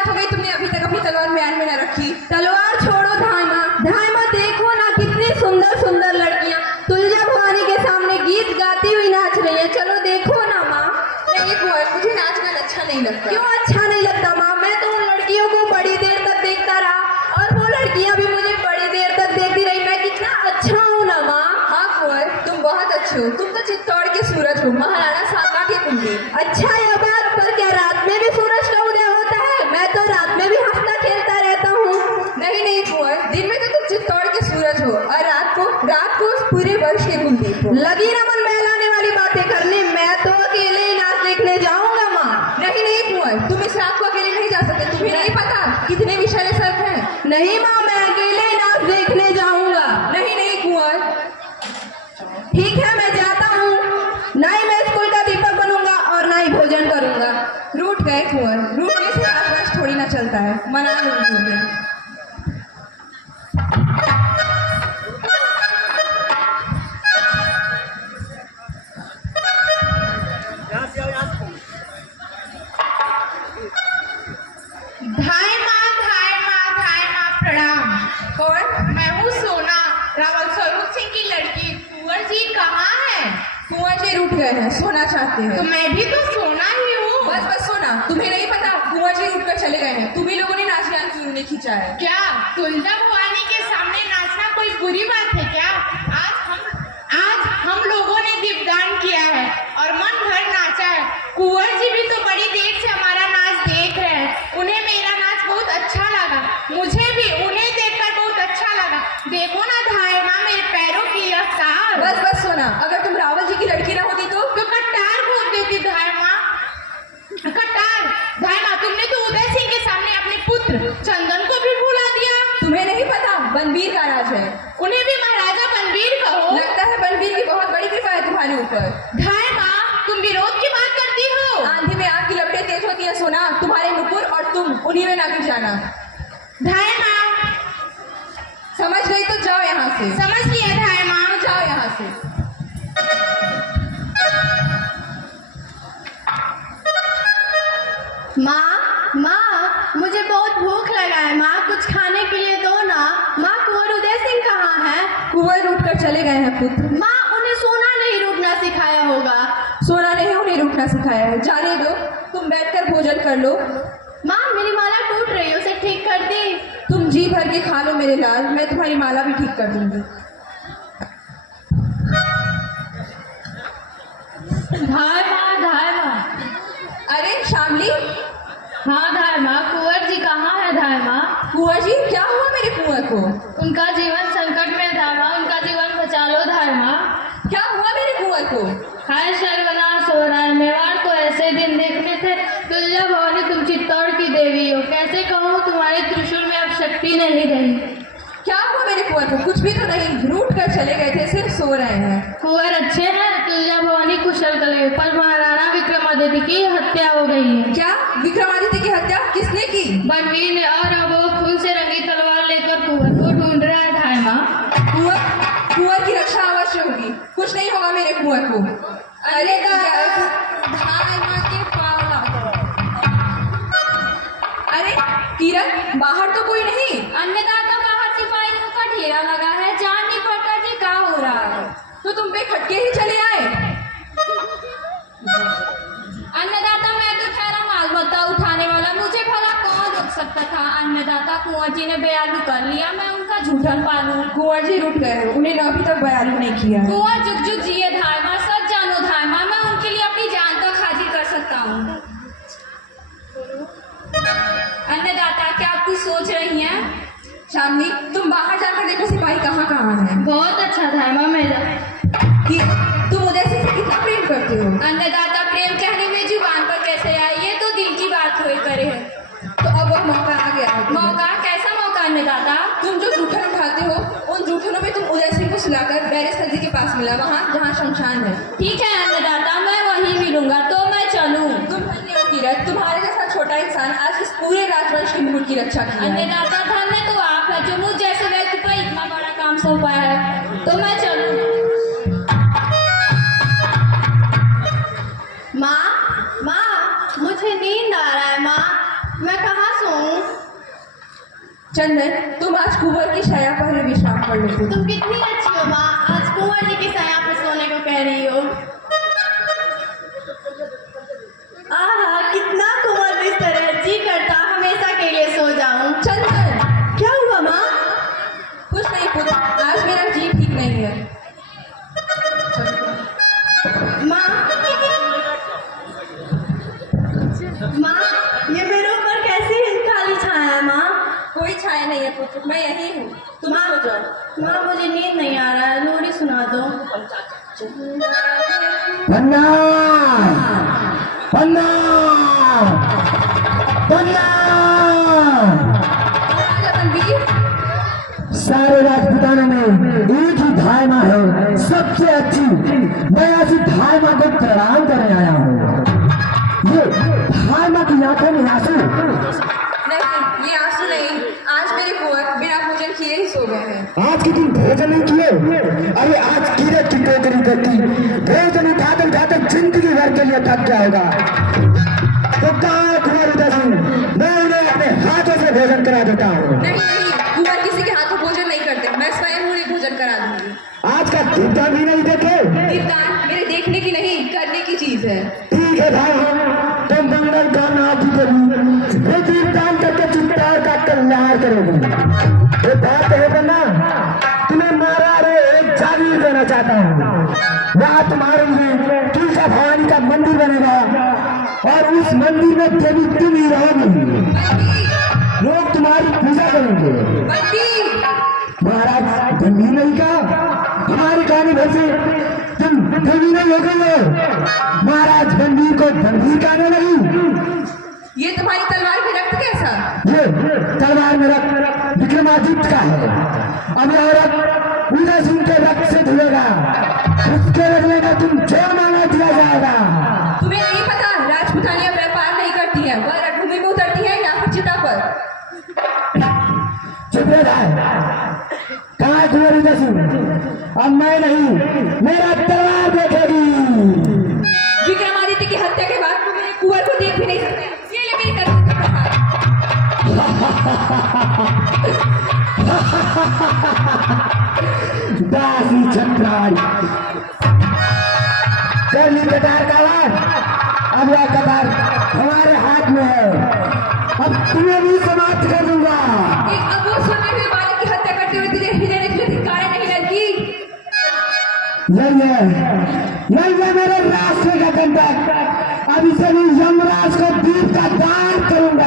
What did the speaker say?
बात हो गई, तुमने अभी तक अपनी तलवार म्यान में न रखी। तलवार छोड़ो धामा, धामा देखो ना कितनी सुंदर सुंदर लड़कियां तुलजा भवानी के सामने गीत गाती हुई नाच रही है। चलो देखो ना माँ। नहीं कुंवर, मुझे नाच गाना अच्छा नहीं लगता। क्यों अच्छा नहीं लगता माँ? मैं तो उन लड़कियों को बड़ी देर तक देखता रहा और वो लड़कियां भी मुझे बड़ी देर तक देखती रही। मैं कितना अच्छा हूँ ना माँ। हाँ कुंवर, तुम बहुत अच्छे हो। तुम तो चित्तौड़ के सूरज हो, महाराणा सांगा के कुंडली। अच्छा यह बात, पर क्या रात में भी सूरज का उदय होता है? मैं तो रात में भी हंसता खेलता रहता हूँ। नहीं नहीं कुंवर, दिन में तो तुम चित्तौड़ के सूरज हो और रात को पूरे वर्ष के कुलदीप हो। लगी ना मन बहलाने वाली बातें करने। मैं तो अकेले ही नाच देखने जाऊंगा माँ। नहीं नहीं कुंवर, तुम इस रात को अकेले नहीं जा सकते। तुम्हें नहीं पता कितने विषैले सर्प हैं। नहीं माँ, मैं अकेले ही नाच देखने जाऊंगा। नहीं नहीं कुंवर। ठीक है, मैं जाता हूँ। ना ही मैं स्कूल का दीपक बनूंगा और ना ही भोजन करूंगा। रूठ गए कुंवर, रूठने से आकाश थोड़ी ना चलता है। मना लो मुझे। धाय माँ प्रणाम। कौन? मैं हूँ सोना, रावल स्वरूप सिंह की लड़की। कुंवर जी कहाँ है? कुंवर जी रूठ गए हैं, सोना चाहते तो हैं। मैं भी तो सोना ही हूँ। बस बस सोना, तुम्हें नहीं पता कुंवर जी रूठ कर चले गए हैं। तुम्ही लोगों ने नाच गान क्यों नहीं खींचा है? क्या तुलजा भवानी के सामने नाचना कोई बुरी बात है क्या? आज हम लोगों ने दीपदान किया है और मन भर नाचा है। कुंवर जी भी तो बड़ी देर से हमारा नाच देख रहे हैं। उन्हें मेरा नाच बहुत अच्छा लगा, मुझे भी उन्हें देखकर बहुत अच्छा लगा। देखो ना धाय माँ, मेरे पैरों की यह तार। बस बस सोना, अगर तुम रावल जी की लड़की ना होती तो कट्टार बोल देती धाय माँ। कट्टार धाय माँ, तुमने तो उदय सिंह के सामने अपने पुत्र चंदन को भी भुला दिया। तुम्हें नहीं पता बनबीर का राज है। उन्हें भी महाराजा बनबीर कहो। लगता है बनबीर की बहुत बड़ी कृपा है तुम्हारे ऊपर। धाय माँ, तुम विरोध की बात करती हो। आंधी में आग की लपटें तेज होती है सोना। तुम्हारे नुपुर और तुम उन्हीं में ना गिर जाना। धाय माँ, समझ गई तो जाओ यहाँ से। समझ लिया धाय माँ। जाओ यहाँ से। माँ, मुझे बहुत भूख लगा है। माँ, कुछ खाने के लिए दो ना। माँ, कुंवर उदय सिंह कहाँ है? कुंवर रूठ कर चले गए हैं पुत्र। माँ, उन्हें सोना नहीं रूठना सिखाया होगा। सोना ने उन्हें रूठना सिखाया है। जाने दो, तुम बैठकर भोजन कर लो। माँ, मेरी माला टूट रही है, उसे ठीक कर दे। तुम जी भर के खा लो मेरे लाल, मैं तुम्हारी माला भी ठीक कर दूंगी। धाय माँ। अरे शामली। हाँ धाय माँ, कुंवर जी कहाँ है धाय माँ? कुंवर जी, क्या हुआ मेरे कुंवर को? उनका जीवन संकट में धाय माँ, उनका जीवन बचा लो धाय माँ। क्या हुआ मेरे कुंवर को? हाय सर्वनाश हो रहा है। मेवाड़ को ऐसे दिन देखने थे। तुलजा भवानी, तुम चित्तौड़ की देवी हो, कैसे कहूँ तुम्हारे त्रिशूल में अब शक्ति नहीं रही। क्या हुआ मेरे कुंवर को? कुछ भी तो नहीं, रूठ कर चले गए थे, सिर्फ सो रहे हैं। कुंवर अच्छे हैं, तुलजा भवानी कुशल कले, पर महाराणा विक्रमादित्य की हत्या हो गई है। क्या विक्रमादित्य की हत्या किसने की? बनवीर ने, और अब वो खून से रंगी तलवार लेकर कुंवर को ढूंढ रहा है धाय माँ। कुंवर की रक्षा अवश्य होगी। कुछ नहीं होगा मेरे कुंवर को। अरे धाय माँ के पाला। अरे तीरथ, बाहर तो कोई नहीं। अन्नदाता बाहर सिपाहियों का ढेरा लगा है, जान नहीं पड़ता जी क्या हो रहा है। तो तुम पे खटके ही चले आए। अन्नदाता, मैं तो ठहरा मालमत्ता उठाने वाला, मुझे भला कौन रोक सकता था। अन्नदाता, कुंवर जी ने बयालू कर लिया, मैं उनका झूठन पालूं। कुंवर जी रुक गए, उन्हें अभी तक बयालू नहीं किया है। कुंवर जुग जुग जिए धाय माँ, सच जानो धाय माँ, मैं उनके लिए अपनी जान तक हाजिर कर सकता हूँ। अन्नदाता, क्या आप कुछ सोच रही हैं? शामली, तुम बाहर जाकर देखो सिपाही कहाँ कहाँ हैं। बहुत अच्छा धाय माँ मेरा। कि तुम उदय सिंह से कितना प्रेम करते हो? अन्नदाता, प्रेम कहने में जुबान पर कैसे आए, ये तो दिल की बात हुई करे है। तो अब वह मौका आ गया है। मौका? कैसा मौका अन्नदाता? तुम जो जूठन उठाते हो, उन जूठनों में तुम उदय सिंह को सुलाकर बैरिस्टर जी के पास मिला, वहाँ जहाँ शमशान है। ठीक है अन्नदाता, मैं वहीं मिलूंगा, तो मैं चलूं। तुम धन्य हो तीरथ, तुम्हारे जैसा छोटा इंसान आज इस पूरे राजवंश के मुकुट की रक्षा की है। अन्नदाता, धन्य तो आप है जो मुझ जैसे व्यक्ति पर इतना बड़ा काम सौंपा है, तो मैं चलूं। माँ, मुझे नींद आ रहा है। माँ, मैं कहाँ सोऊं? चंदन, तुम आज कुंवर की छाया पर विश्राम कर लो। तुम कितनी अच्छी हो माँ, आज कुंवर जी की छाया पर सोने को कह रही हो। आहा, कितना कोमल बिस्तर है, जी करता हमेशा के लिए सो जाऊं। चंदन, क्या हुआ माँ? कुछ नहीं पुत्र, आज मेरा जी ठीक नहीं है। माँ, माँ, ये मेरे ऊपर कैसी खाली छाया है माँ? कोई छाया नहीं है पुत्र, मैं यही हूँ, तुम माँ, सो जाओ। माँ मुझे नींद नहीं आ रहा है, लोरी सुना दो। पन्ना पन्ना पन्ना रणवीर, सारे राजपूतानों में एक ही धाय माँ है सबसे अच्छी। मैं ऐसी धाय माँ को प्रणाम करने आया हूँ। ये धाय माँ की आंखों में आंसू नहीं ये आंसू नहीं, आज मेरे कुंवर बिना भोजन किए ही सो गए हैं। आज के दिन भोजन नहीं किए? अरे आज कीड़े की टोकरी करती भोजन उठाते उठाते जिंदगी भर के लिए थक जाएगा। तो कहाँ कुंवर उदय सिंह, मैं उन्हें अपने हाथों से भोजन करा देता हूँ। नहीं नहीं, कुंवर किसी के हाथों भोजन नहीं करते, मैं स्वयं उन्हें भोजन करा दूंगी। आज का दीपदान भी नहीं देखे? दीपदान मेरे देखने की नहीं, करने की चीज है। ठीक है भाई, हम तुम मंगल का नाथ करी ये दीपदान करके चित्तार का कल्याण करोगे। ये बात है बना, तुम्हें मारा रे एक जागीर देना चाहता हूँ। वहाँ तुम्हारे लिए तुलसा भवानी का मंदिर बनेगा और उस मंदिर में देवी तुम ही रहोगी। लोग तुम्हारी पूजा करेंगे। बंटी, महाराज गंभीर नहीं का हमारे गाने भर से तुम देवी नहीं हो गई हो। महाराज गंभीर को गंभीर गाने लगी। ये तुम्हारी तलवार की रक्त कैसा? ये तलवार में रक्त विक्रमादित्य का है। अब यह रक्त उदय सिंह के रक्त से धुलेगा, उसके बदले में तुम जो मांगा दिया जाएगा। तुम्हें नहीं पता, राजपूतानियां व्यापार नहीं करती है, वह रणभूमि में उतरती है या फिर चिता पर। चुप रह कहाँ कुंवर उदय सिंह? अब मैं नहीं, मेरा तलवार देखेगी। विक्रमादित्य की हत्या के बाद तुम मेरे कुंवर को देख भी नहीं सकते। ये ले मेरी करतूत का प्रसाद। दासी छत्राई कर ली कतार काला। अब वह कतार हमारे हाथ में है, अब तुम्हें भी समाप्त कर दूंगा। एक अबोध सुनने हुए बालक की हत्या करते हुए तुझे हृदय निकले धिक्कार नहीं लड़की। यही है मेरे रास्ते का कंटक। अब इसे भी यमराज को दीप का दान करूंगा।